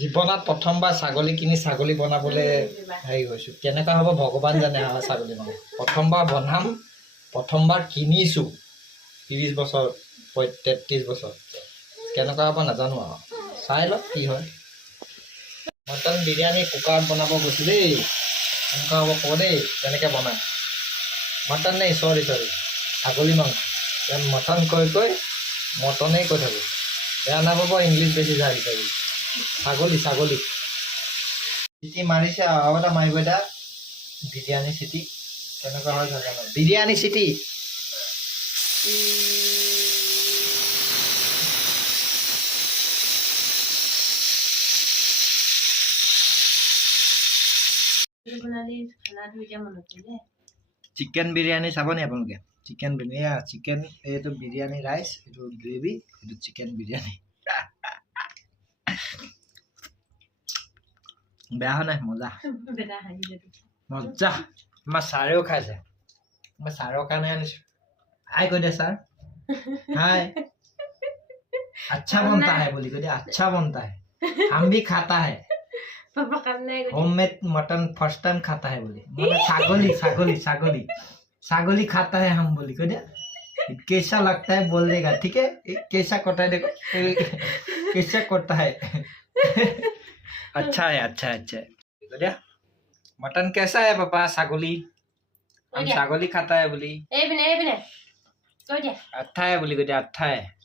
জীৱনত প্ৰথমবাৰ ছাগলী কিনি ছাগলী বনাবলৈ হেৰি হৈছোঁ কেনেকুৱা হ'ব ভগৱান জানে আমাৰ ছাগলী মাংস প্ৰথমবাৰ বনাম প্ৰথমবাৰ কিনিছোঁ 30 বছৰ 33 বছৰ কেনেকুৱা হ'ব নাজানো আৰু চাই লওক কি হয় মটন বিৰিয়ানী কুকাৰত বনাব গৈছোঁ দেই কেনেকুৱা হ'ব ক'ব দেই কেনেকৈ বনায় মটন নেই চৰি ছাগলী মাংস মটন কৈ মটনেই কৈ থাকোঁ বেয়া নাপাব ইংলিছ বেছি যায় ছাগলী চিটি মাৰিছে আৰু এটা মাৰিব এতিয়া বিৰিয়ানী চিটি কেনেকুৱা হয় নাজানো বিৰিয়ানী চিটি চিকেন বিৰিয়ানী চাব নি আপোনালোকে চিকেন বিৰিয়ানী চিকেন এইটো বিৰিয়ানী ৰাইচ এইটো গ্ৰেভি এইটো চিকেন বিৰিয়ানী বেয়া হোৱা নাই মজা মজা আমাৰ ছাৰেও খাইছে মই ছাৰৰ কাৰণে আনিছোঁ হাই কৈ দে ছাৰ हाय अच्छा बनता है बोली कह अच्छा बनता है हम भी खाता है होममेड मटन फर्स्ट टाइम खाता है बोली सागोली खाता है हम बोली कह कैसा लगता है बोल देगा ठीक है कैसा करता है देखो कैसा करता है अच्छा है मटन कैसा है पापा सागोली हम सागोली खाता है बोली अच्छा है बोली कह अच्छा है